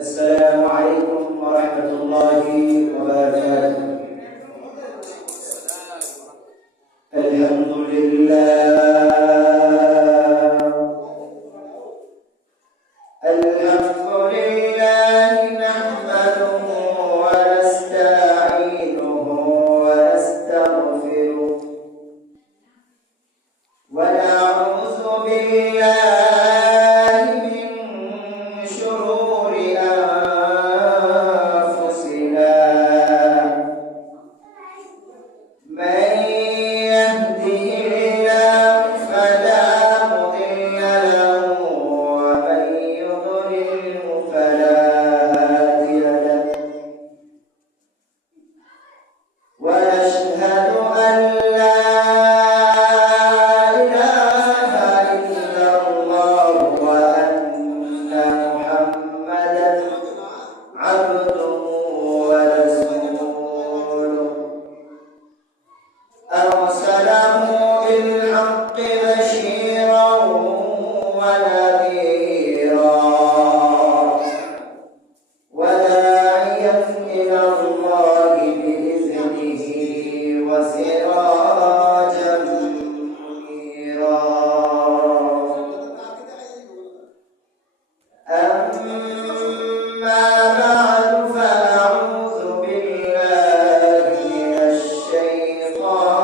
السلام عليكم ورحمة الله وبركاته. الحمد لله نحمده ونستعينه ونستغفره ونعوذ بالله من شرور أنفسنا من يهده الله فلا مضل له ومن يضلله فلا هادي له ونشهد أن لا إله إلا الله وأن محمدا عبده ورسوله أرسله بالحق بشيرا ونذيرا وداعيا إلى الله بإذنه وسراجا منيرا. أما بعد فأعوذ بالله من الشيطان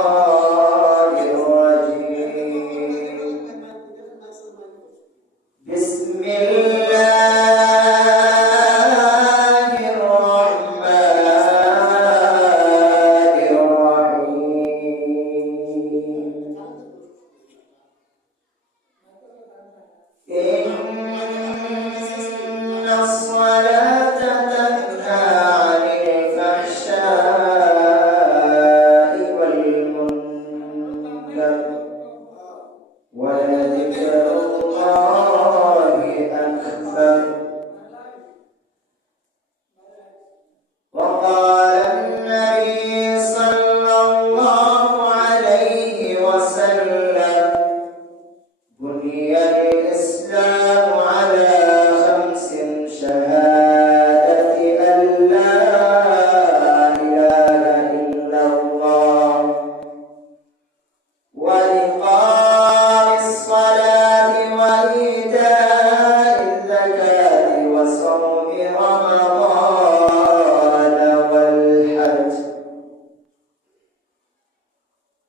الرجيم. بسم الله الرحمن الرحيم. إن الصلاة تنهى عن الفحشاء والمنكر ولذكر الله أكبر. وقال النبي صلى الله عليه وسلم بني الإسلام على 5: شهادة أن لا إله إلا الله وإقام الصلاة وإيتاء الزكاة وصوم رمضان والحج.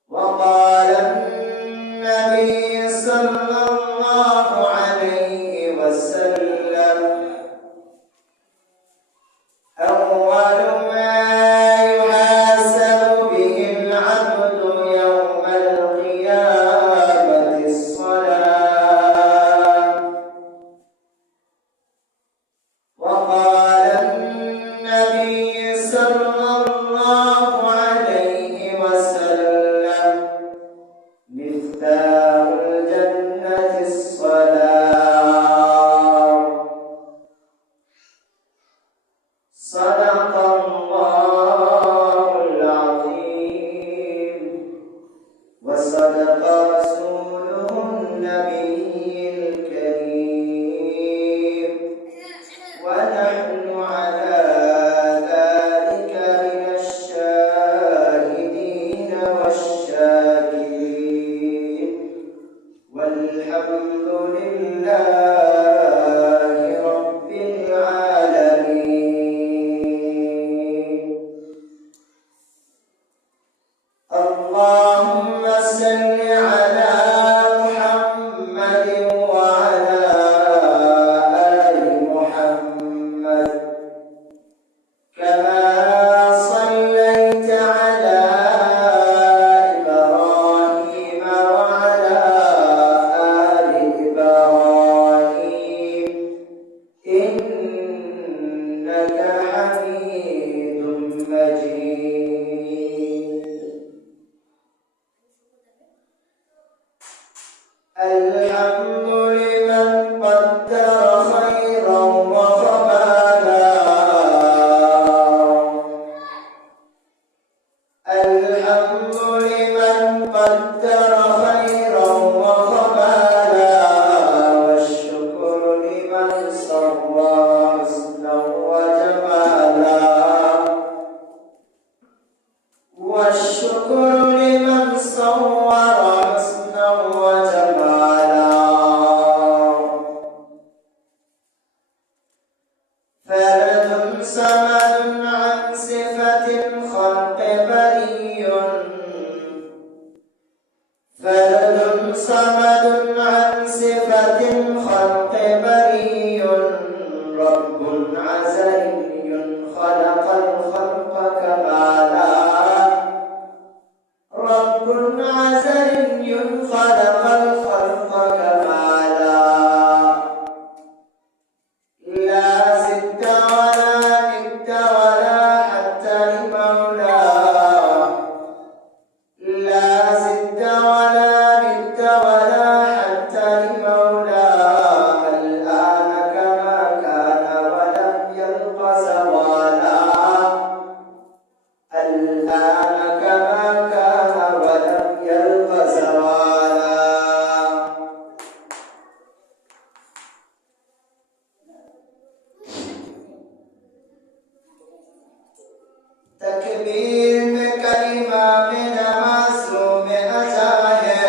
وقال النبي صلى الله عليه وسلم أول ما يحاسب به العبد يوم القيامة الصلاة. وقال النبي صلى الله عليه وسلم مفتاح الجنة الصلاة. صدق कलिमा में नमाज़ों में अज़ा है,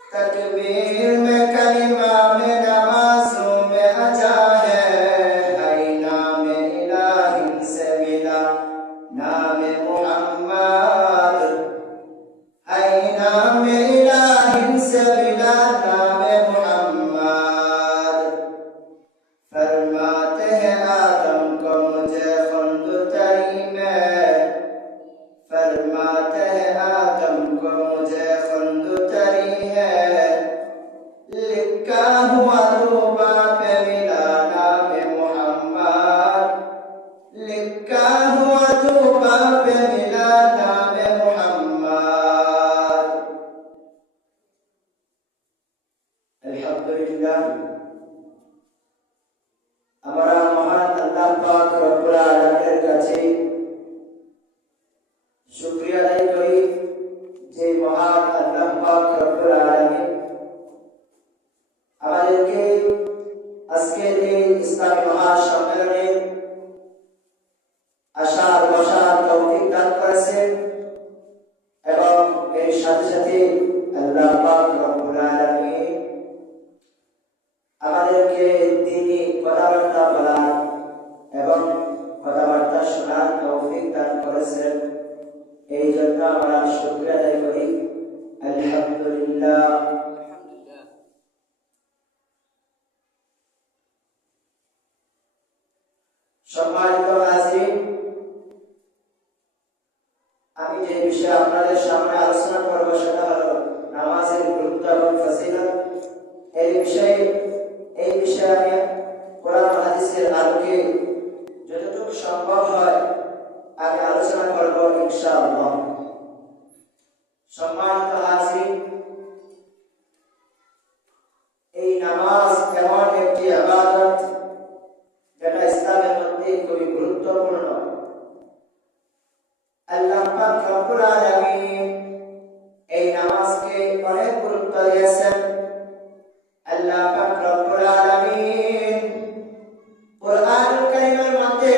तकबीर में कलिमा में नमाज़ों में अज़ा है। हाय नाम इलाही से मिला नाम मोहम्मद, हाय नाम इलाही से मिला नाम मोहम्मद। फरमाते हैं आदम को मुझे खुल्द तरी में, फरमाते हैं आदम को मुझे खुल्द तरी है। लिखा हुआ तूबा पे मिला नाम मोहम्मद, लिखा हुआ तूबा पे मिला नाम मोहम्मद। अल्हम्दुलिल्लाह, আমরা মহান আল্লাহ পাক রব্বুল আলামিনের কাছে শুকরিয়া আদায় করি যে মহান আল্লাহ পাক রব্বুল আলামিন আমাদেরকে আজকের এই ইসলামী মহাসম্মেলনে আসার বসার তৌফিক দান করেছেন এবং এর সাথে সাথে আল্লাহ পাক রব্বুল আলামিন আমাদেরকে দ্বীনি কথাবার্তা বলার এবং কথাবার্তা শোনার তৌফিক দান করেছেন। এই জন্য আমরা শুকরিয়া আদায় করি, আলহামদুলিল্লাহ। সম্মানিত হাজিরিন, আমি যে বিষয়ে আপনাদের সামনে আলোচনা করব সেটা হলো নামাজের গুরুত্ব এবং ফজিলত। এই বিষয়ে আমি কোরআন হাদিসের আলোকে যতটুকু সম্ভব হয় আমি আলোচনা করব ইনশাআল্লাহ। সম্মানিত হাজিরিন, এই নামাজ এমন একটি ইবাদত যেটা ইসলামের মধ্যে খুবই গুরুত্বপূর্ণ। আল্লাহ পাক রব্বুল আলামিন এই নামাজকে অনেক গুরুত্ব দিয়েছেন। আল্লাহ পাক রব্বুল আলামিন কুরআনুল কারীমের মধ্যে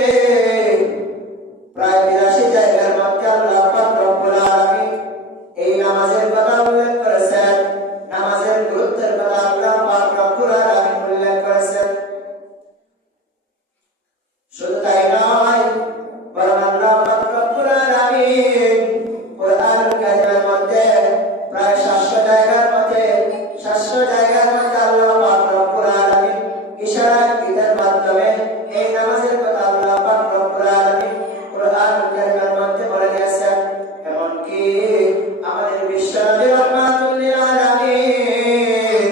প্রায় 82 জায়গার মধ্যে আল্লাহ পাক রব্বুল আলামিন এই নামাজের কথা উল্লেখ করেছেন, নামাজের গুরুত্বের কথা আল্লাহ পাক রব্বুল আলামিন উল্লেখ করেছেন। শুধু তাই নয়, বরং আল্লাহ পাক রব্বুল আলামিন কুরআনুল কারীমের মধ্যে প্রায় 700 জায়গার মধ্যে আল্লাহ পাক রব্বুল আলামিন ইশারার মাধ্যমে এই নামাজের কথা আল্লাহ পাক রব্বুল আলামিন কুরআনুল কারীমের মধ্যে বলে দিয়েছেন। এমনকি আমাদের বিশ্বনবী রাহমাতুল লিল আলামিন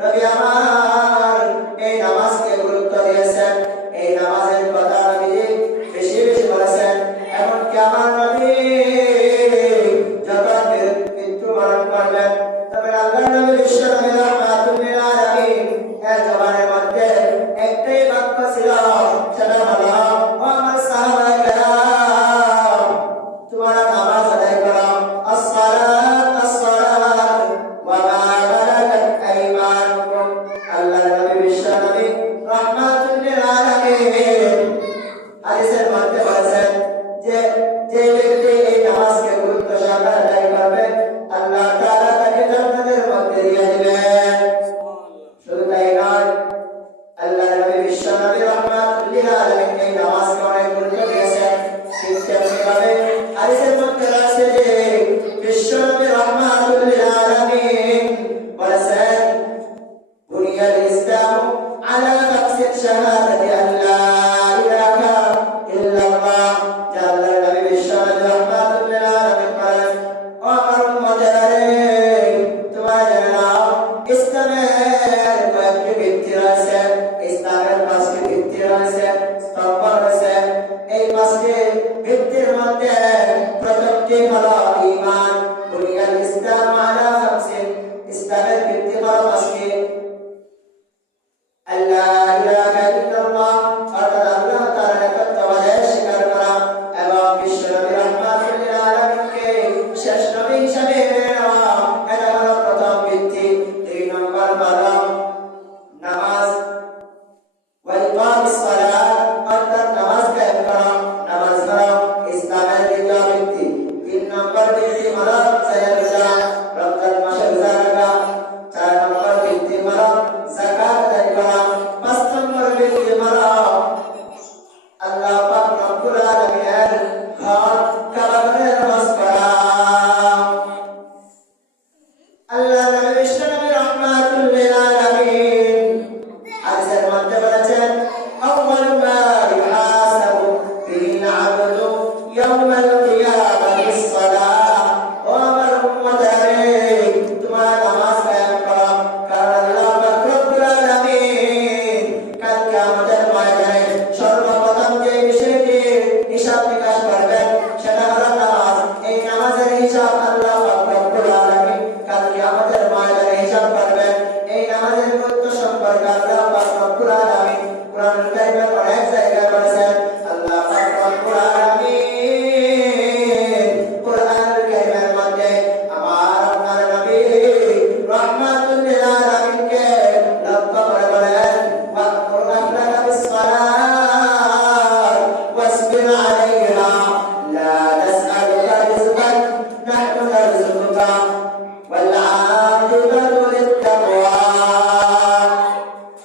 নবী আমার এই নামাজকে গুরুত্ব দিয়েছেন, এই নামাজের কথা নবী বেশি বেশি বলেছেন। এমনকি আমার নবী যখন মৃত্যুবরণ করবেন তবে আল্লাহ নবী বিশ্বনবী রাহমাতুল লিল আলামিন এর জবানের মধ্যে একটাই বাক্য ছিল, সেটা হলো ও আমার সাহাবায়ে কেরাম, তোমরা নামাজ আদায় করো। আসসালাত আসসালাত ওয়া মা মালাকাত আইমানুকুম। আল্লাহ নবী বিশ্বনবী রাহমাতুল লিল আলামিন হাদিসের মধ্যে বলেছেন যে যে ব্যক্তি এই নামাজকে গুরুত্ব সহকারে আদায় করবে আল্লাহ তাআলা তাকে জান্নাতের মধ্যে দিয়ে দিবেন। শুধু তাই নয়, আল্লাহ নবী বিশ্বনবী রাহমাতুল লিল আলামিন এই নামাজকে অনেক গুরুত্ব দিয়েছেন। ঠিক তেমনিভাবে হাদিসের মধ্যে আছে যে বিশ্বনবী রাহমাতুল লিল আলামিন বলেছেন বুনিয়াল ইসলাম আলা খামসিন শাহাদাতি আল্লা ইলাহা ইল্লাল্লাহ। যে আল্লাহ নবী বিশ্বনবী রাহমাতুল লিল আলামিন বলেন, ও আমার উম্মতেরা রে, তোমরা জেনে নাও ইসলামের কয়েকটি ভিত্তি রয়েছে, ইসলামের 5টি ভিত্তি রয়েছে, স্তম্ভ রয়েছে। এই 5টি ভিত্তির মধ্যে প্রথমটি হলো ঈমান। বুনিয়াল ইসলাম আলা খামসিন, ইসলামের ভিত্তি হলো 5টি। আল্লাহ ইলাহা ইল্লাল্লাহ সম্পর্কে আল্লাহ পাক রব্বুল আলামিন কোরআনুল কারীমে অনেক জায়গায় বলেছেন। আল্লাহ পাক রব্বুল আলামিন কোরআনুল কারীমের মধ্যে আমার আপনার নবী রাহমাতুল লিল আলামিনকে লক্ষ্য করে বলেন, ওয়াকুর আহলাকা বিসসালাত ওয়াসবির আলাইহা লা নাসআলুকা রিজকান নাহনু নারযুকুকা ওয়াল আকিবাতু লিত্তাকওয়া।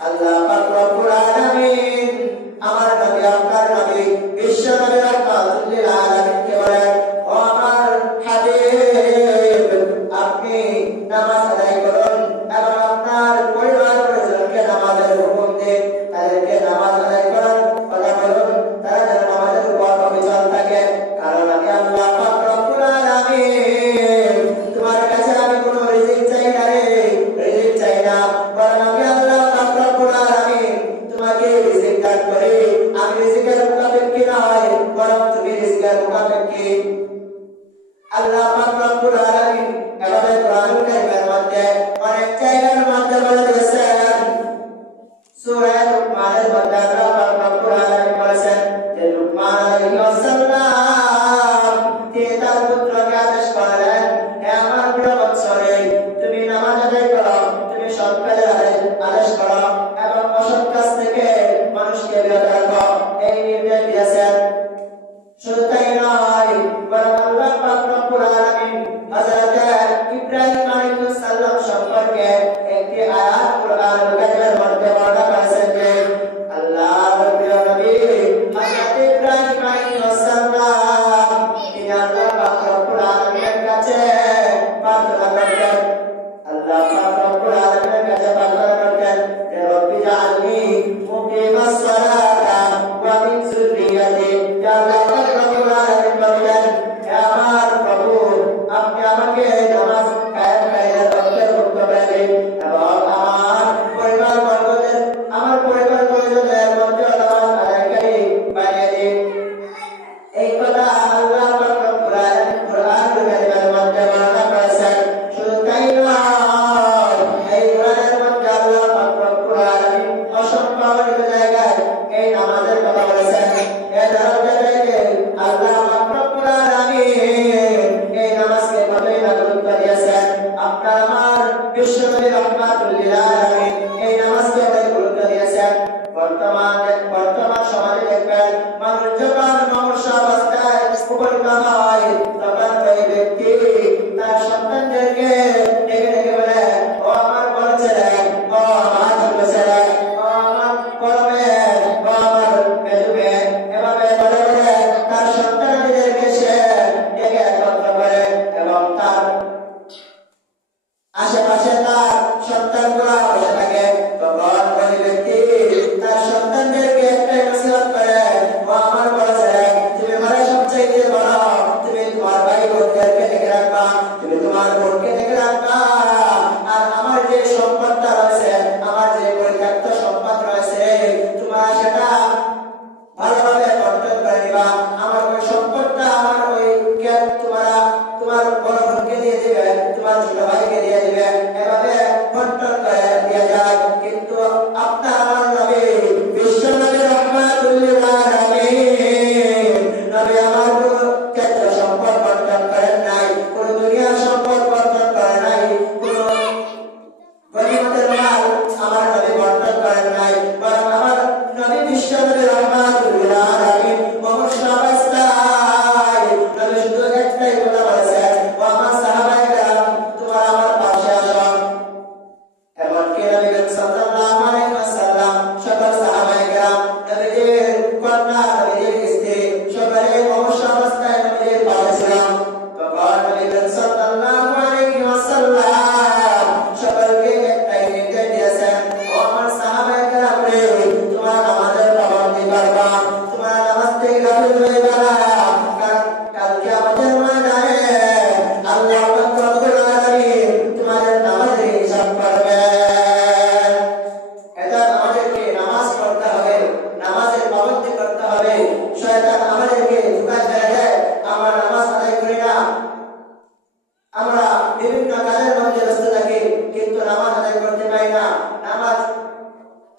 আল্লাহ পাক রব্বুল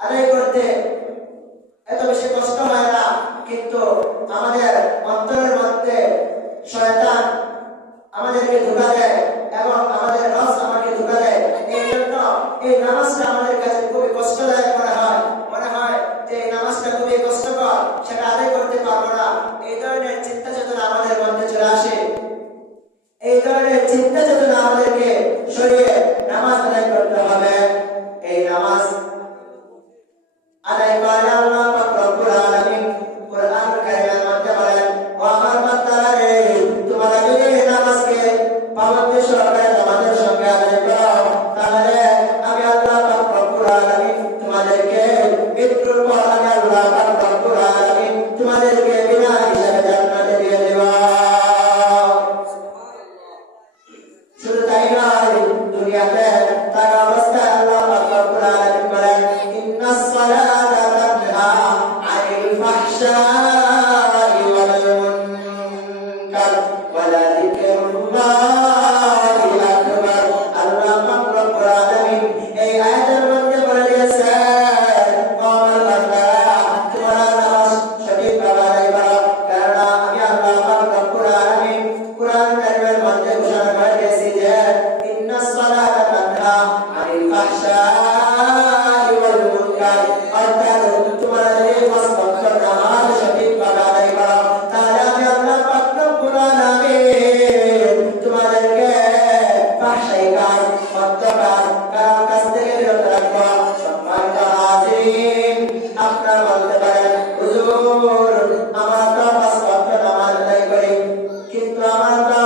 আদায় করতে এত বেশি কষ্ট হয় না, কিন্তু আমাদের অন্তরের মধ্যে শয়তান আমাদেরকে ধোঁকা দেয় এবং আমাদের নফস আমাকে ধোঁকা দেয়। এই জন্য এই নামাজটা আমাদের কাছে খুবই কষ্টদায়ক মনে হয় যে এই নামাজটা খুবই কষ্টকর, সেটা আদায় করতে পারবো না। এই ধরনের চিন্তা চেতনা আমাদের মধ্যে চলে আসে। এই ধরনের চিন্তা চেতনা আমাদেরকে সরিয়ে নামাজ আদায় করতে হবে। এই নামাজ আদায় করে আল্লাহ পাক রব্বুল আলামিন কুরআন কারীমের মধ্যে বলেন, ও আমার বান্দারা রে, তোমরা যদি এই নামাজকে পাবন্দি সহকারে তোমাদের সঙ্গে আদায় করো, তাহলে আমি আল্লাহ পাক রব্বুল আলামিন তোমাদেরকে মৃত্যুর পর আমি আল্লাহ পাক রব্বুল আলামিন তোমাদেরকে বিনা হিসাবে জান্নাতে দিয়ে দেব। শুধু তাই নয়, দুনিয়াতে তার অবস্থায় আল্লাহ পাক রব্বুল আলামিন বলেন, ইন্নাস সালাতা তানহা আনিল ফাহশাই ওয়াল মুনকার ওয়ালা যিকরুল্লাহি আকবার। আল্লাহ পাক রব্বুল আলামিন এই আয়াতের মধ্যে বলে দিয়েছেন, ও আমার বান্দারা, তোমরা নামাজ সঠিকভাবে আদায় করো, কারণ আমি আল্লাহ পাক রব্বুল আলামিন কুরআন কারীমের মধ্যে ঘোষণা করে দিয়েছি যে ইন্নাস সালাতা তানহা আনিল ফাহশাই ওয়াল মুনকার, অর্থাৎ তোমরা যদি পাঁচ ওয়াক্ত নামাজ সঠিকভাবে আদায় করো, তাহলে আমি আল্লাহ পাক রব্বুল আলামিন তোমাদেরকে ফাহশাই কাজ, মদ্যপান, খারাপ কাজ থেকে বিরত রাখবো। সম্মানিত হাজিরিন, আপনারা বলতে পারেন, হুজুর, আমরা তো পাঁচ ওয়াক্ত নামাজ আদায় করি, কিন্তু আমরা তো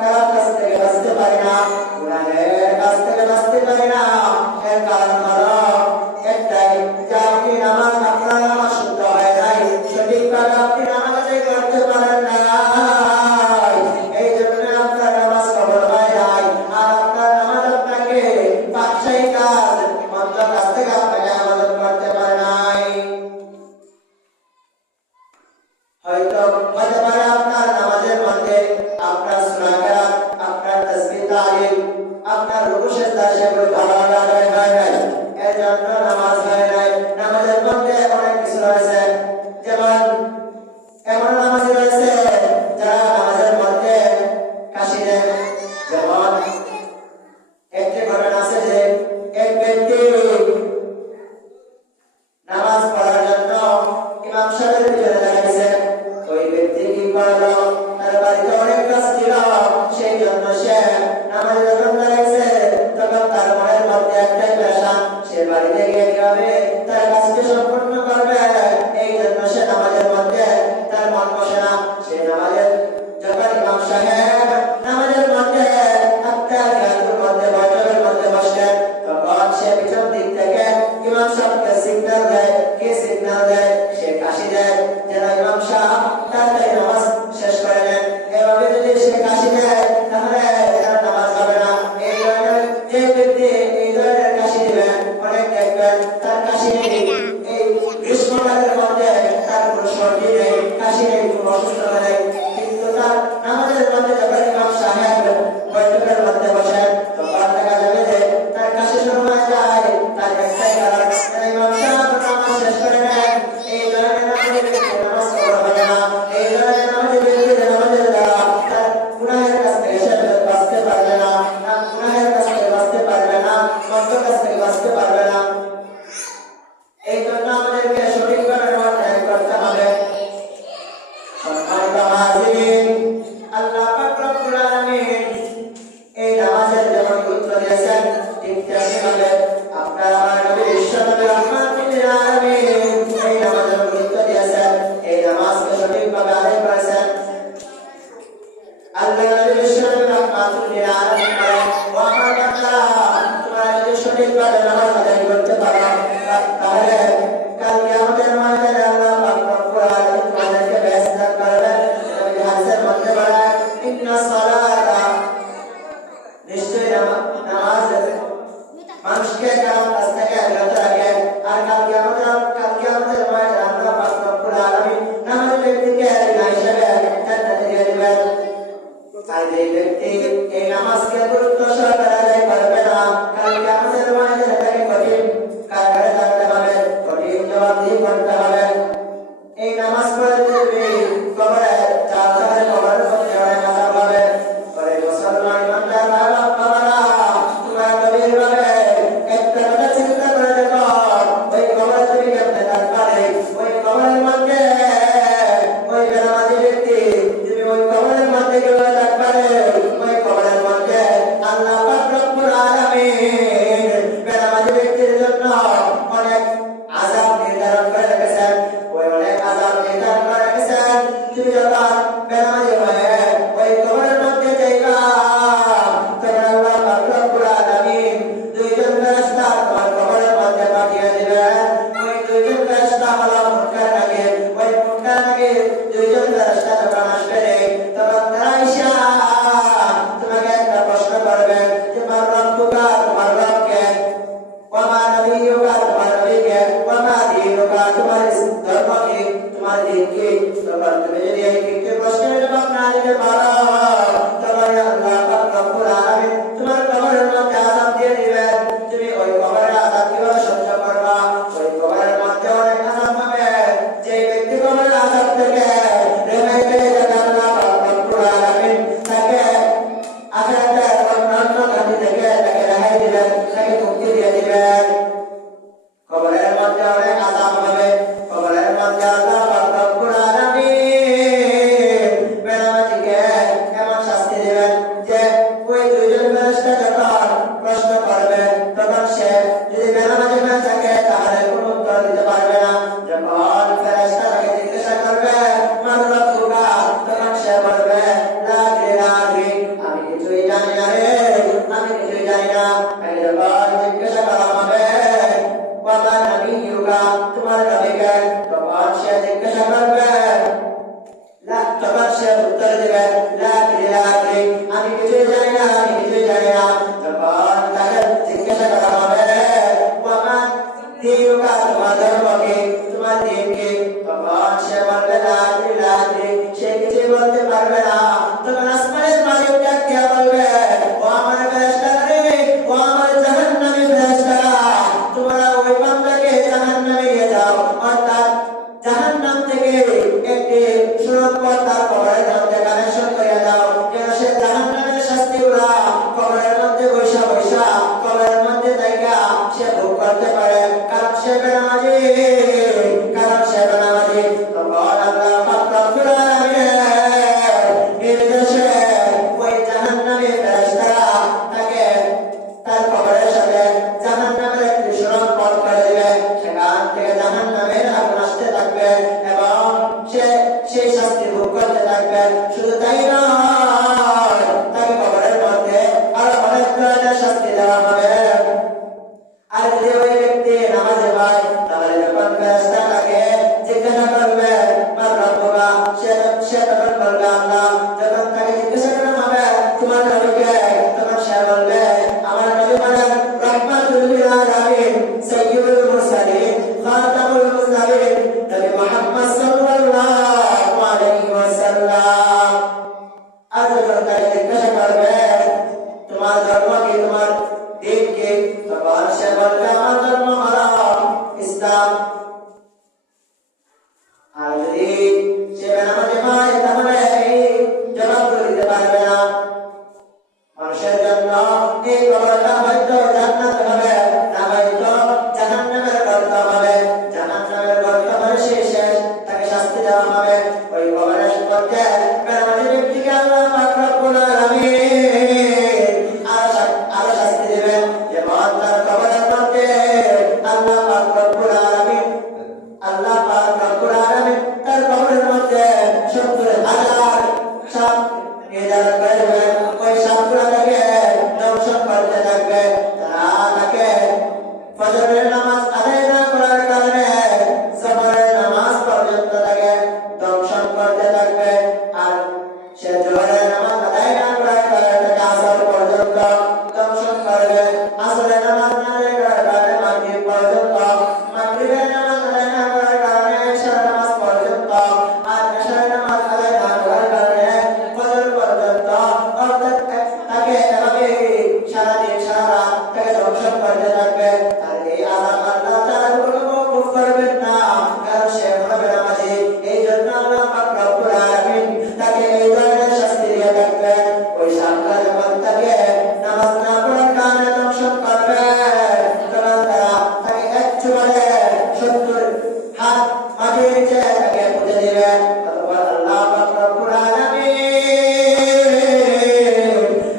খারাপ কাজ থেকে বাঁচতে পারি না, গুনাহের কাজ থেকে বাঁচতে পারি না। এর কারণ হলো একটাই, যে আপনি আপনার নামাজ শুদ্ধ হয় নাই, সঠিকভাবে আপনি নামাজ আদায় করতে পারেন নাই। এই জন্য আপনার নামাজ কবুল হয় নাই, আর আপনার নামাজ আপনাকে ফাহশাই কাজ, মন্দ কাজ থেকে আপনাকে আমানত করতে পারে নাই। হয়তো হতে পারে আপনার নামাজের মধ্যে আপনার সূরা কেরাত, আপনার তাসবিহ তাহলিল, আপনার রুকু সিজদা সেগুলো ভালোভাবে আদায় হয় নাই, এর জন্য নামাজ হয় নাই। নামাজের মধ্যে অনেক কিছু রয়েছে, যেমন এমন নামাজ রয়েছে যারা নামাজের মধ্যে কাশি দেয়। যেমন একটি ঘটনা আছে যে এক ব্যক্তি নামাজ পড়ার জন্য ইমাম সাহেবের পিছনে দাঁড়িয়েছে। ওই ব্যক্তি কি করলো, তার বাড়িতে অনেক কাজ ছিল, সেই জন্য সে নামাজে যখন দাঁড়িয়েছে তখন তার মনের মধ্যে একটাই পেশা, সে বাড়িতে গিয়ে কিভাবে তার কাজকে সম্পূর্ণ করবে। এই জন্য সে নামাজের মধ্যে তার মন বসে না। সে নামাজের যখন ইমাম সাহেব নামাজের মধ্যে আত্মাহিয়াতুর মধ্যে বৈঠকের মধ্যে বসলেন, তখন সে পিছন দিক থেকে ইমাম সাহেবকে সিগন্যাল দেয়। কে সিগন্যাল দেয়? সে কাশি দেয়, যেন ইমাম সাহেব তাড়াতাড়ি নামাজ শেষ করে নেন। এভাবে যদি সে কাশি দেয়, তাহলে এর নামাজ হবে না। এই ধরনের যে ব্যক্তি এই ধরনের কাশি দিবেন, অনেক দেখবেন তার কাশি নেই। এই গ্রীষ্মকালের মধ্যে তার কোনো সর্দি নেই, কাশি নেই, কোনো অসুস্থতা নেই, কিন্তু তার নামাজের মধ্যে যখন ইমাম সাহেব বৈঠকের মধ্যে বসেন, তখন দেখা যাবে যে তার কাশি শুরু হয়ে যায়। তার একটাই কারণ, ইমাম সাহেব নামাজ শেষ করে নেন। এই ধরনের নামাজে নামাজ কবুল হবে না। এই ধরনের নামাজে নামাজের দ্বারা তার গুনাহের কাছ থেকে সে বাঁচতে পারবে না, গুনাহের কাছ থেকে বাঁচতে পারবে না, মন্দ কাছ থেকে বাঁচতে পারবে না। এই জন্য আমাদেরকে সঠিকভাবে নামাজ আদায় করতে হবে। সম্মানিত হাজিরিন, আল্লাহ পাক রব্বুল আলামিন এই নামাজের তোমার দিনকে তখন তুমি যদি এই তিনটে প্রশ্নের জবাব না দিতে পারো তখন আল্লাহ পাক রব্বুল আলামিন তোমার কবরের মধ্যে আযাব দিয়ে দিবেন। তুমি ওই কবরের আযাব কিভাবে সহ্য করবা? ওই কবরের মধ্যে অনেক আযাব হবে। যে ব্যক্তি কবরের আযাব থেকে রেহাই পেয়ে যাবে আল্লাহ পাক রব্বুল আলামিন তাকে আখিরাতের অন্যান্য ঘাটি থেকে তাকে রেহাই দিবেন, তাকে মুক্তি দিয়ে দিবেন। কবরের মধ্যে অনেক আযাব হবে। কবরের মধ্যে আল্লাহ পাক রব্বুল আলামিন বেনামাজিকে এমন শাস্তি দিবেন যে ওই দুইজন ফেরেশতা যখন প্রশ্ন করবে তখন সে যদি বেনামাজি হয়ে থাকে তাহলে কোনো উত্তর দিতে পারবে না। যখন ফেরেশতা তাকে জিজ্ঞাসা করবে মান রাব্বুকা তখন সে বলবে লা আদরি, আমি কিছুই জানি না রে, আমি কিছুই জানি না। তাকে যখন জিজ্ঞাসা করা হবে ওয়ামা নাবিয়্যুকা, তোমার নবীকে, তখন সে জিজ্ঞাসা করবে তখন সে উত্তর দেবে লা আদরি, আমি কিছুই জানি না, আমি কিছুই জানি না। যখন তাকে জিজ্ঞাসা করা হবে ওয়ামা দীনুকা, তোমার ধর্ম কি, তোমার দিন কি, তখন সে বলবে লা আদরি, সে কিছুই বলতে পারবে না। তখন আসমানের মালিক ডাক দিয়া বলবে ও আমার ফেরেশতারা রে, ও আমার জাহান্নামী ফেরেশতারা, তোমরা ওই বান্দাকে জাহান্নামে নিয়ে যাও, অর্থাৎ জাহান্নাম থেকে একটি সুরক্ষা তার কবরের মধ্যে কানেকশন করে দাও, যেন সে জাহান্নামের শাস্তিগুলা কবরের মধ্যে বৈশা বৈশা কবরের মধ্যে জায়গা সে ভোগ করতে পারে, কারণ সে বেনামাজি, কারণ সে বেনামাজি। তখন আল্লাহ পাক রব্বুল আলামিনের নির্দেশে ওই জাহান্নামী ফেরেশতারা তাকে তার কবরের সাথে জাহান্নামের একটি সুড়ঙ্গ পথ করে দিবে। সেখান থেকে জাহান্নামের আগুন আসতে থাকবে এবং সে সেই শাস্তি ভোগ করতে থাকবে। শুধু তাই নয়, তাকে কবরের মধ্যে আরো অনেক ধরনের শাস্তি দেওয়া হবে। আর যদি ওই ব্যক্তি নামাজে হয় তাহলে যখন ফেরেশতা তাকে জিজ্ঞাসা করবে মান রাব্বুকা, সে তখন বলবে আল্লাহ। যখন তাকে জিজ্ঞাসা করা হবে তোমার নবীকে, তখন সে বলবে আমার নবী হলেন রাহমাতুল লিল আলামিন, সাইয়্যিদুল মুরসালিন, খাতামুল মুরসালিন, নবী মুহাম্মদ সাল্লাল্লাহু আলাইহি ওয়াসাল্লাম। আর যখন তাকে জিজ্ঞাসা করবে তোমার ধর্ম কি, তোমার দিন কি, তখন সে বলবে আমার ধর্ম হলো ইসলাম। আর যদি সে বেনামাজি হয় তাহলে এই জবাবগুলো দিতে পারবে না। মানুষের জন্য এই কবরটা হয়তো জান্নাত হবে, না হয়তো জাহান্নামের গর্ত হবে। জাহান্নামের গর্ত হলে সে শেষ, তাকে শাস্তি দেওয়া হবে। ওই কবরের মধ্যে বেনামাজি ব্যক্তিকে আল্লাহ পাক রব্বুল আলামিন আরো শাস্তি দিবেন, যেমন তার কবরের মধ্যে আল্লাহ পাক রব্বুল আলামিন তার কবরের মধ্যে 70,000 সাপ নির্ধারণ করে দেবেন। ওই সাপগুলো তাকে দংশন করতে থাকবে। তারা তাকে ফজরের নামাজ আদায় না করার কারণে জোহরের নামাজ পর্যন্ত তাকে দংশন করতে থাকবে। আর সে জোহরের নামাজ আদায় না করার কারণে তাকে আসর পর্যন্ত দংশন করবে। আসরের নামাজ না আদায় করার কারণে মাগরিব পর্যন্ত, মাগরিবের নামাজ আদায় না করার কারণে এশার নামাজ পর্যন্ত, আর এশার নামাজ আদায় না করার কারণে ফজর পর্যন্ত, অর্থাৎ তাকে এভাবে সারাদিন সারা রাত তাকে দংশন করতে থাকবে। আর এই আযাব আল্লাহ তাআলা কোনো মওকুফ করবেন না, কারণ সে হলো বেনামাজি। এই জন্য আল্লাহ পাক রব্বুল আলামিন তাকে এই ধরনের শাস্তি দিয়ে থাকবেন। ওই সাপরা যখন তাকে নামাজ না পড়ার কারণে দংশন করবে তখন তারা তাকে এক চুবারে 70 হাত মাটির নিচে তাকে পুঁতে দিবে। অতঃপর আল্লাহ পাক রব্বুল আলামিন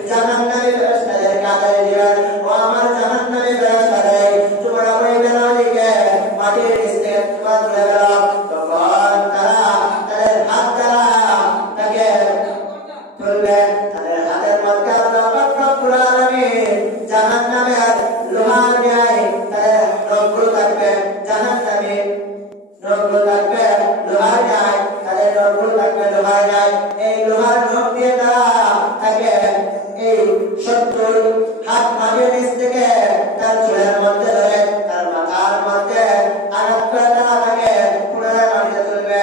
জাহান্নামী ফেরেশতাদেরকে আদেশ দিবেন ও আমার জাহান্নামী ফেরেশতারা, তোমরা ওই বেনামাজিকে মাটির নিচ থেকে তোমরা তুলে ফেলো। তখন তারা তাদের হাত দ্বারা তাকে তুলবে। তাদের হাতের মধ্যে আল্লাহ পাক রব্বুল আলামিন জাহান্নামের লোহার ন্যায় তাদের নখগুলো থাকবে। জাহান্নামী নখগুলো থাকবে লোহার ন্যায়, তাদের নখগুলো থাকবে লোহার ন্যায়। এই লোহার নখ দিয়ে তারা তাকে এই 70 হাত মাটির নিচ থেকে তার চুলের মধ্যে ধরে তার মাথার মধ্যে আঘাত করে তারা তাকে পুনরায় মাটিতে তুলবে।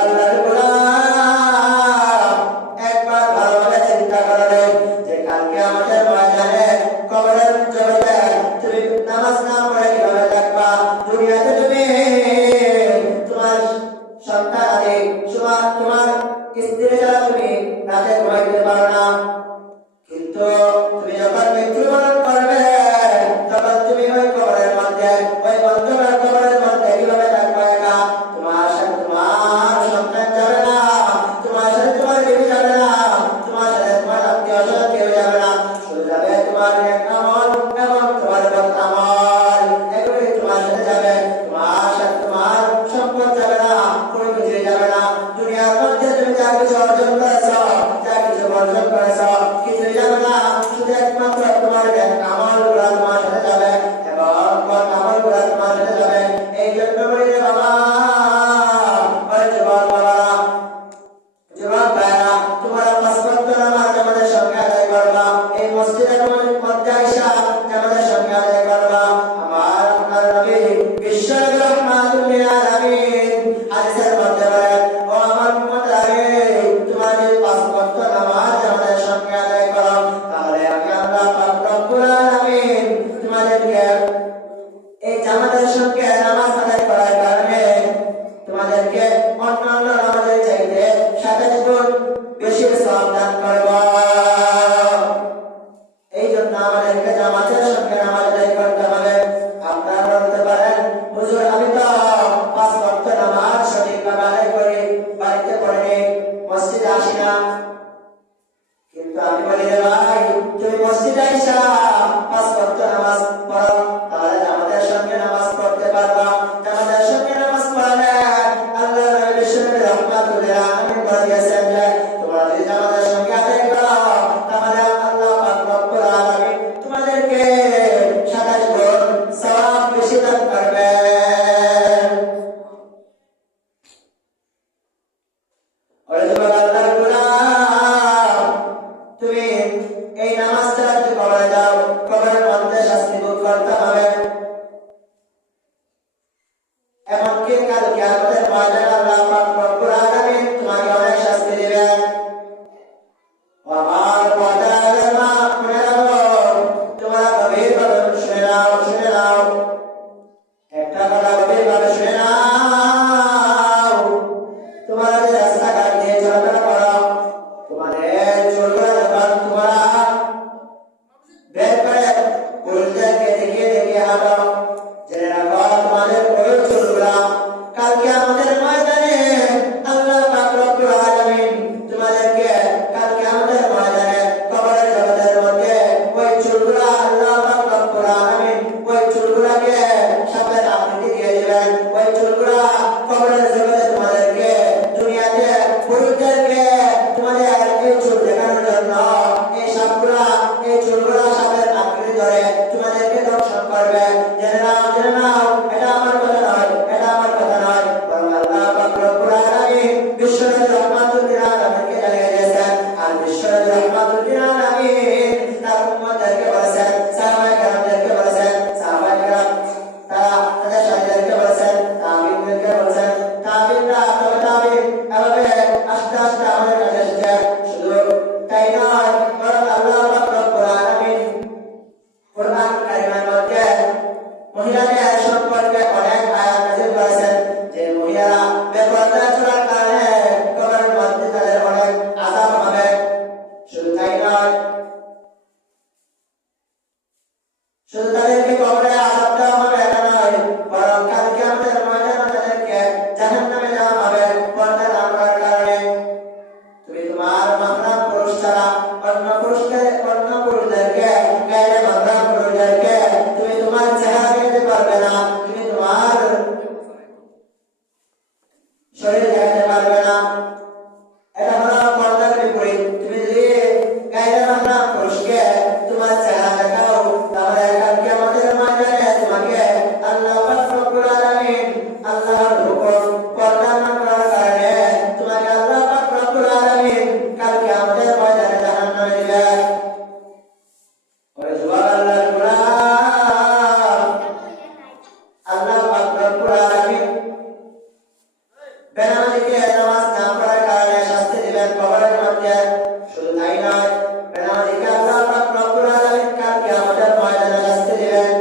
আল্লাহর গোলাম, একবার ভালোভাবে চিন্তা করবে যে কালকে আমাদের ময়দানে কবরের জগতে তুমি নামাজ না পড়ে কিভাবে থাকবা। দুনিয়াতে তুমি তোমার সন্তান আদি তোমার স্ত্রী ছাড়া তুমি রাতে ঘুমাইতে পারো না, কিন্তু তুমি যখন মৃত্যুবরণ করবে তখন তুমি ওই কবরের মধ্যে, ওই অন্ধকার কবরের মধ্যে কিভাবে থাকবে একা? তোমার সাথে তোমার সন্তান যাবে না, তোমার সাথে তোমার বিবি যাবে না, তোমার সাথে তোমার আত্মীয় স্বজন কেউ যাবে না, শুধু যাবে তোমার নেক আমল এবং তোমার বদ আমল, এগুলি তোমার সাথে যাবে। তোমার সাথে তোমার সম্পদ যাবে না, কোনো কিছুই যাবে না। দুনিয়ার মধ্যে তুমি যা কিছু অর্জন করেছ, যা কিছু অর্জন করেছ, কিছুই যাবে না, শুধু একমাত্র তোমার নেক আমলগুলো তোমার সাথে যাবে এবং বদ আমলগুলো তোমার সাথে যাবে। এই জন্য বলি রে বাবা, ওরে যুবক বাবারা, যুবক ভাইরা, তোমরা পাঁচ ওয়াক্ত নামাজ আমাদের সঙ্গে আদায় করবা। এই মসজিদের মধ্যে আইসা আমাদের সঙ্গে আদায় করবা। আমার আপনার নবী বিশ্ব রাহমাতুল লিল আলামিন হাদিসের মধ্যে বলেন, ও আমার উম্মতরা, তোমরা যদি পাঁচ ওয়াক্ত নামাজ আমাদের সঙ্গে আদায় করো, তাহলে আমি আল্লাহ পাক রব্বুল আলামিন তোমাদেরকে এই জামাতের সঙ্গে নামাজ আদায় করার কারণে তোমাদেরকে অন্যান্য নামাজের চাইতে 27 গুণ বেশি সওয়াব দান করব। এই জন্য আমাদেরকে জামাতের সঙ্গে নামাজ আদায় করতে হবে। আপনারা বলতে পারেন, হুজুর আমি তো পাঁচ ওয়াক্ত নামাজ সঠিকভাবে আদায় করি, বাড়িতে পড়ি, মসজিদে আসি না। কিন্তু আমি বলি রে ভাই, তুমি মসজিদে আইসা পাঁচ ওয়াক্ত নামাজ পড়ো, তাহলে আমাদের সঙ্গে নামাজ পড়তে পারবা। আমাদের সঙ্গে নামাজ পড়লে আল্লাহ নবী বিশ্বনবী রাহমাতুল লিল আলামিন বলে দিয়েছেন যে তোমরা যদি আমাদের সঙ্গে আদায় করো, তাহলে আল্লাহ পাক রব্বুল আলামিন তোমাদেরকে 27 গুণ সওয়াব বেশি দান করবেন। ওরে যুবক আল্লাহর গোলাম, তুমি এই নামাজটা যদি কবরে যাও, কবরের মধ্যে শাস্তি ভোগ করতে হবে। এমনকি কাল কিয়ামতের ময়দানে আল্লাহ পাক রব্বুল আলামিন তোমাকে অনেক শাস্তি দিবেন। আমার পর্দার মা শুনে রাখো, তোমরা গভীরভাবে শুনে নাও, শুনে নাও, একটা কথা গভীরভাবে শুনে নাও। তোমরা যে রাস্তাঘাট দিয়ে চলাফেরা করো, তোমাদের চুলগুলো যখন তোমরা বের করে পুরুষদেরকে দেখিয়ে দেখিয়ে হাঁটো, জেনে রাখো তোমাদের ওই চুলগুলা কালকে আমাদের ময়দানে আল্লাহ পাক রব্বুল আলামিন তোমাদেরকে কালকে আমাদের ময়দানে কবরের জগতের মধ্যে ওই চুলগুলা আল্লাহ পাক রব্বুল আলামিন ওই চুলগুলাকে সাপের আকৃতি দিয়ে দিবেন। ওই চুলগুলা কবরের জগতে তোমাদেরকে, দুনিয়াতে পুরুষদেরকে তোমাদের এই চুল দেখানোর জন্য এই সাপগুলা, এই চুলগুলা সাপের আকৃতি ধরে তোমাদেরকে দর্শন করবে। জেনে নাও, জেনে নাও, এটা আমার কথা নয়, এটা আমার কথা নয়, বরং আল্লাহ পাক রব্বুল আলামিন বিশ্বনবী রাহমাতুল লিল আলামিনকে জানিয়ে দিয়েছেন। আর বিশ্বনবী রাহমাতুল লিল আলামিন তার উম্মতদেরকে বলেছেন, সাহাবায়ে কেরামদেরকে বলেছেন, সাহাবায়ে কেরাম তারা তাদের সাথীদেরকে বলেছেন, তাবিঈনদেরকে বলেছেন, তাবিঈনরা তবে তাবিঈন এভাবে আস্তে আস্তে আমাদের কাছে এসেছে। শুধু তাই নয়, বরং আল্লাহ পাক রব্বুল আলামিন কুরআন কারীমের মধ্যে মহিলাদের সম্পর্কে অনেক আয়াত নাযিল করেছেন, যে মহিলারা বেপরদা চলার কারণে কবরের মধ্যে তাদের অনেক আযাব হবে। শুধু তাই নয়, শুধু তাদেরকে কবরে আযাব দেওয়া হবে এটা নয়, বরং কাল কিয়ামতের ময়দানে তাদেরকে জাহান্নামে দেওয়া হবে পর্দা না করার কারণে। নামাজ না পড়ার কারণে শাস্তি দিবেন কবরের মধ্যে। শুধু তাই নয়, বেনামাজিকে আল্লাহ পাক রব্বুল আলামিন কাল কিয়ামতের ময়দানে শাস্তি দিবেন।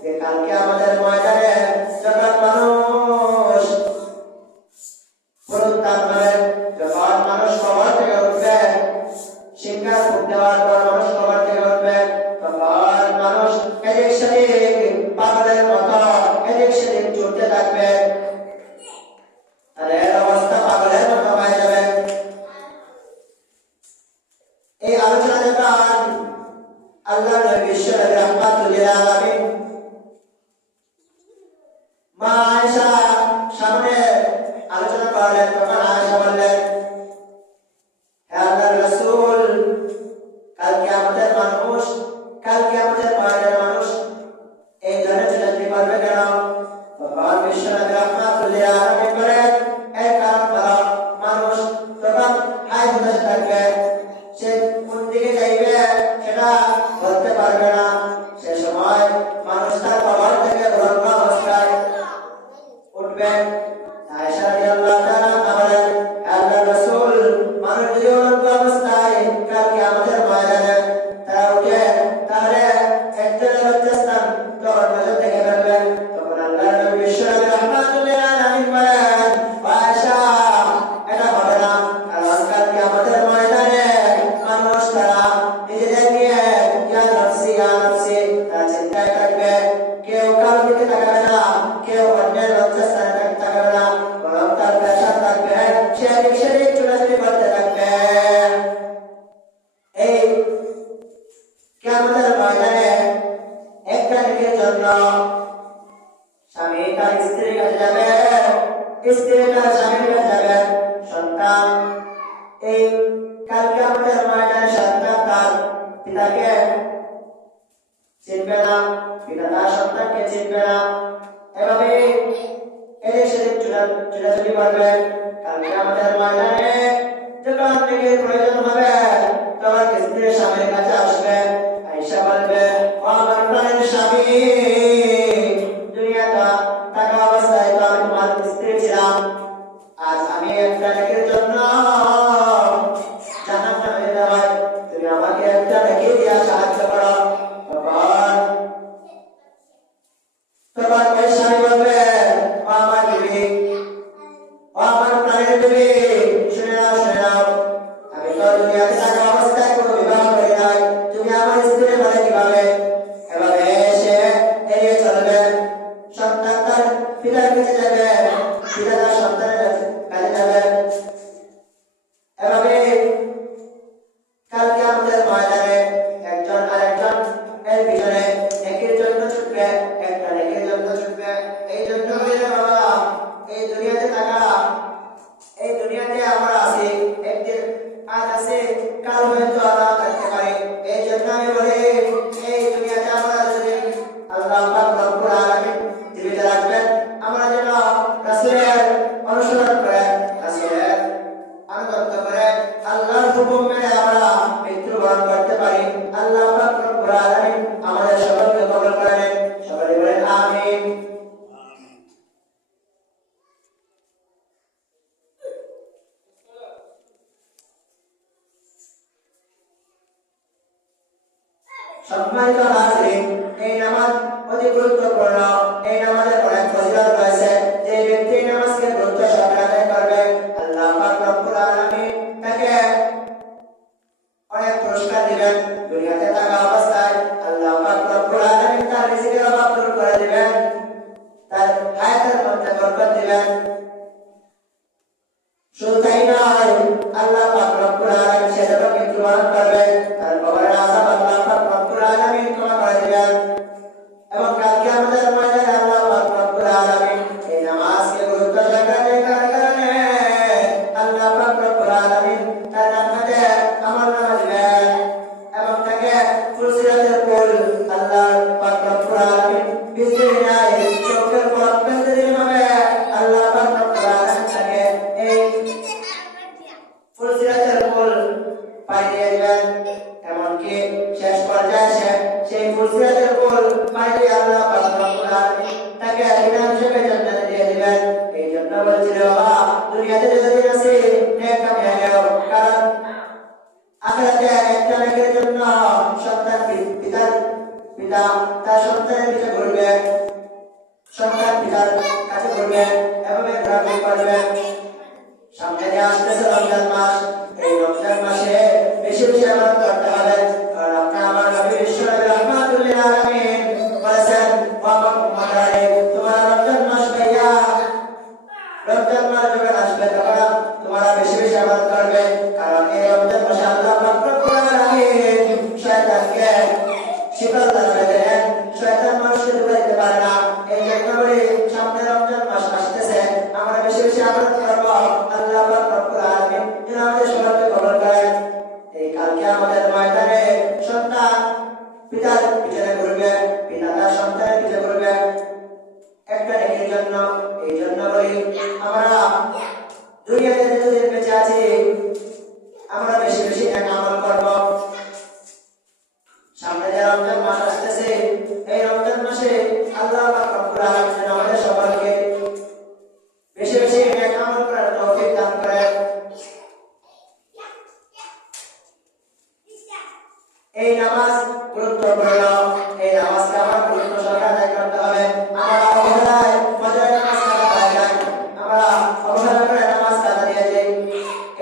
যে কাল কিয়ামতের ময়দানে যখন মানুষ পুনরুত্থান হবে, যখন মানুষ কবর থেকে উঠবে, শিক্ষার ফুক দেওয়ার পর মানুষ কবর থেকে উঠবে, তখন মানুষ এদিক সেদিক পাগলের মতো এদিক সেদিক ছুটতে থাকবে। আর এর অবস্থা পাগলের মতো হয়ে যাবে। এই আলোচনা যখন আল্লাহ নবী বিশ্বনবী রাহমাতুল্লিল আলামিন মা আয়েশা সামনে আলোচনা করলেন, তখন আয়েশা বললেন, হে আল্লাহর রাসূল, কাল কিয়ামতের ময়দানে মানুষ এই ধরনের ছোটাছুটি করবে কেন? তখন বিশ্বনবী রাহমাতুল্লিল আলামিন বলেন, এর কারণ হলো মানুষ তখন হাই হুতাশ থাকবে, সে কোন দিকে যাইবে সেটা বলতে পারবে না। সে সময় মানুষ তার কবর থেকে উলঙ্গ অবস্থায় উঠবে। আয়েশা রাদিয়াল্লাহু তাআলা বলেন, হে আল্লাহর রাসূল, মানুষ যদি উলঙ্গ অবস্থায় কাল কিয়ামতের ময়দানে তারা উঠে, তাহলে একজনের লজ্জাস্থান তো অন্যজন দেখে ফেলবেন। তখন আল্লাহর নবী বিশ্বনবী রাহমাতুল্লিল আলামিন বলেন, আয়েশা, এটা হবে না, কারণ কাল কিয়ামতের ময়দানে মানুষ তারা নিজেদের নিয়ে ইয়া নফসি তারা চিন্তায় থাকবে। কেউ কারোর দিকে তাকাবে না, কেউ অন্যের লজ্জাস্থানে তাকাবে না, বরং তার পেশা থাকবে, সে এদিক সেদিক ছোটাছুটি করতে থাকবে। এই কিয়ামতের ময়দানে একটা দিকের জন্য স্বামী তার স্ত্রীর কাছে যাবে, স্ত্রী তার স্বামীর কাছে যাবে, সন্তান এই কাল কিয়ামতের ময়দানে সন্তান তার পিতাকে চিনবে না, পিতা তার সন্তানকে চিনবে না। এভাবে এদিক সেদিক ছোটাছুটি করবে। কাল কিয়ামতের ময়দানে যখন নিজের প্রয়োজন হবে, তখন স্ত্রী স্বামীর কাছে আসবে, আয়েশা বলবে, ও আমার প্রাণের স্বামী, দুনিয়াটা থাকা অবস্থায় তো আমি তোমার স্ত্রী ছিলাম, আজ আমি একটা নেকির জন্য জাহান্নামে যেতে হয়, তুমি আমাকে একটা নেকি দিয়া সাহায্য করো। তখন ওই স্বামী বলবে, ও আমার বিবি, ও আমার প্রাণের বিবি, শুনে নাও, আমি তো দুনিয়াতে থাকা অবস্থায় কোনো বিবাহ করি নাই, তুমি আমার স্ত্রী বলে কিভাবে? এভাবে সে এড়িয়ে চলবে। সন্তান তার পিতার কাছে যাবে, পিতা তার সন্তানের কাছে যাবে। এভাবে কাল কিয়ামতের ময়দানে একজন আরেকজন এর পিছনে নেকির জন্য ছুটবে, একটা নেকির জন্য ছুটবে। এই জন্য বাবা, এই দুনিয়াতে থাকা, এই দুনিয়াতে আমরা আছি, একদিন আজ আছে, কাল হয়তো আমরা থাকতে পারি। এই জন্য আমি বলি, এই দুনিয়াতে আমরা যদি আল্লাহ পাক রব্বুল আলামিন জীবিত রাখবেন, আমরা যেন রাসূলের অনুসরণ করে, রাসূলের আনুগত্য করে, আল্লাহর হুকুম মেনে আমরা মৃত্যুবরণ করতে পারি। আল্লাহ পাক রব্বুল আলামিন আমাদের সকলকে কবুল করে নেন। সকলে বলেন আমিন। সম্মানিত হাজিরিন, এই নামাজ অতি গুরুত্বপূর্ণ। এই নামাজের অনেক ফজিলত রয়েছে। যে ব্যক্তি নামাজকে গুরুত্ব সহকারে আদায় করবে, আল্লাহ পাক রব্বুল আলামিন তাকে অনেক পুরস্কার দিবেন। দুনিয়াতে থাকা অবস্থায় আল্লাহ পাক রব্বুল আলামিন তার রিজিকের অভাব দূর করে দিবেন, তার হায়াতের মধ্যে বরকত দিবেন। শুধু তাই নয়, আল্লাহ পাক রব্বুল আলামিন সে যখন মৃত্যুবরণ করবে, তার কবরের আযাব আল্লাহ পাক রব্বুল আলামিন ক্ষমা করে দিবেন। এবং কাল কিয়ামতের ময়দানে আল্লাহ পাক রব্বুল আলামিন এই নামাজকে গুরুত্ব সহকারে দেওয়ার কারণে আল্লাহ পাক রব্বুল আলামিন তার জান্নাতে আমলনামা দিবেন এবং তাকে ফুলসিরাতের পুল আল্লাহ পাক রব্বুল আলামিন বিজলি নাই চোখের পলক ফেলতে দিবে। আল্লাহ পাক রব্বুল আলামিন তাকে এই ফুলসিরাতের পুল পাই দিয়ে দিবেন। এমনকি শেষ পর্যায়ে সেই ফুলসিরাতের পুল পাই দিয়ে আল্লাহ পাক রব্বুল আলামিন তাকে বিনা হিসেবে জান্নাতে দিয়ে দিবেন। এই জন্য বলছিল, দুনিয়াতে যদি যে একটা নেকের জন্য সন্তান পিতা তার সন্তানের পিছে ঘুরবে, সন্তান পিতার কাছে ঘুরবে, এভাবে ঘোরাঘুরি করবে। সামনে যে আসতেছে রমজান মাস, এই রমজান মাসে বেশি বেশি ইবাদত করতে হবে। কারণ আপনার আমার নবী বিশ্বনবী রাহমাতুল লিল আলামিন বলেছেন, ওয়া মুহাম্মাদারে তোমার রমজান মাস ভাইয়া, রমজান মাস যখন আসবে তখন তোমরা বেশি বেশি ইবাদত করবে। কারণ এই রমজান মাসে আল্লাহ পাক রব্বুল আলামিন শয়তানকে শিকল লাগাই দেন, শয়তান মানুষকে ধরে দিতে পারে না। এই জন্য বলি সামনে রমজান মাস আসতেছে, আমরা বেশি বেশি ইবাদত করব। আল্লাহ পাক রব্বুল আলামিন যেন আমাদের সবাইকে কবুল করেন। এই কালকে আমাদের ময়দানে সন্তান পিতার পিছনে ঘুরবে, পিতা তার সন্তানের পিছনে ঘুরবে একটা নেকির জন্য। এই জন্য বলি আমরা দুনিয়াতে যতদিন বেঁচে আছি আমরা বেশি বেশি নেক আমল করব। সামনে যে রমজান মাস আসতেছে, এই রমজান মাসে আল্লাহ পাক রব্বুল আলামিন যেন আমাদের সবাইকে বেশি বেশি নেক আমল করার তৌফিক দান করেন। এই নামাজ গুরুত্বপূর্ণ, এই নামাজকে আমার গুরুত্ব সহকারে আদায় করতে হবে। আমরা অবহেলায় ফজরের নামাজ কাজা পাই নাই, আমরা অবহেলা করে নামাজ কাজা দিয়ে যাই।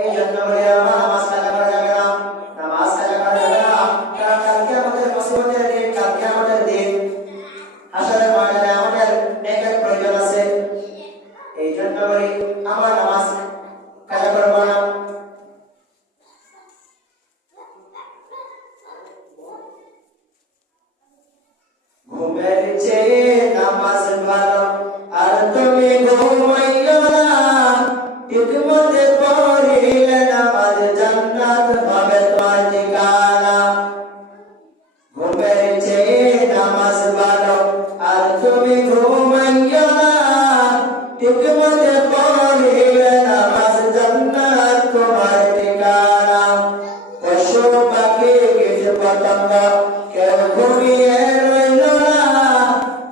এই জন্য বলি আমরা নামাজ কাজা করা যাবে না, নামাজ কাজা করা যাবে না। কারণ কালকে আমাদের মুসিবতের দিন, কালকে আমাদের দিন, হাসরের ময়দানে আমাদের নেকের প্রয়োজন আছে। এই জন্য বলি আমরা নামাজ কাজা করব না। ঘুমের চেয়ে নামাজ ভালো, আর তুমি ঘুমাইও না। ঠিকমতে পড়িলে নামাজ জান্নাত হবে তোমার ঠিকানা। ঘুমের চেয়ে নামাজ ভালো, আর তুমি ঘুমাইও না। ঠিকমতে পড়িলে নামাজ জান্নাত তোমার ঠিকানা। পশু পাখি কীট পতঙ্গ কেউ ঘুমিয়ে রইল না।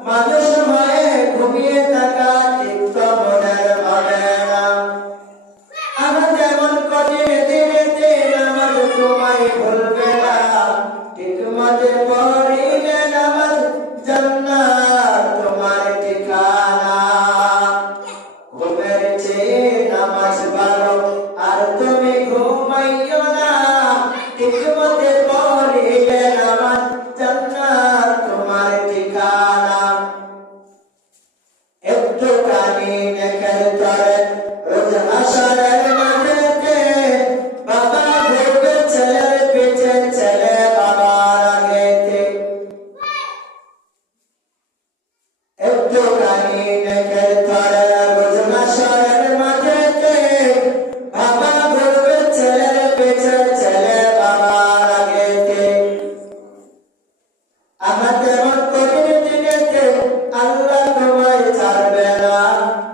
মাঝে সময়ে ঘুমিয়ে থাকা ঠিক তো মনের ভাবে না। আমার যেমন কঠিন দিনেতে নামাজ তোমায় ভুলবে না। ঠিকমতে পড়িলে নামাজ জান্নাত তোমার ঠিকানা। ঘুমের চেয়ে নামাজ ভালো, আর তুমি ঘুমাইও না। ঠিকমতে পড়িলে নামাজ জান্নাত তোমার ঠিকানা। একটুখানি নেকের তরে রোজ হাসরের মাঠেতে বাবা ঘুরবে ছেলের পিছে, ছেলে বাবার আগেতে। একটুখানি নেকের তরে রোজ হাসরের মাঠেতে বাবা ঘুরবে ছেলের পিছে, ছেলে বাবার আগেতে। আমার যেমন কঠিন দিনেতে আল্লাহ তোমায় ছাড়বে না।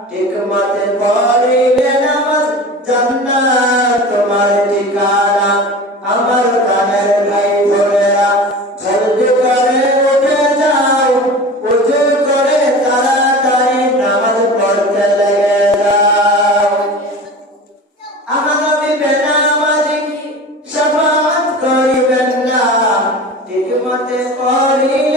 ঠিকমতে পড়িলে নামাজ জান্নাত তোমার ঠিকানা। আমার প্রাণের ভাই বোনেরা, জলদি করে উঠে যাও, উজু করে তাড়াতাড়ি নামাজ পড়তে লেগে যাও। আমার নবী বেনামাজি শাফাআত করিবেন না। ঠিকমতে পড়িলে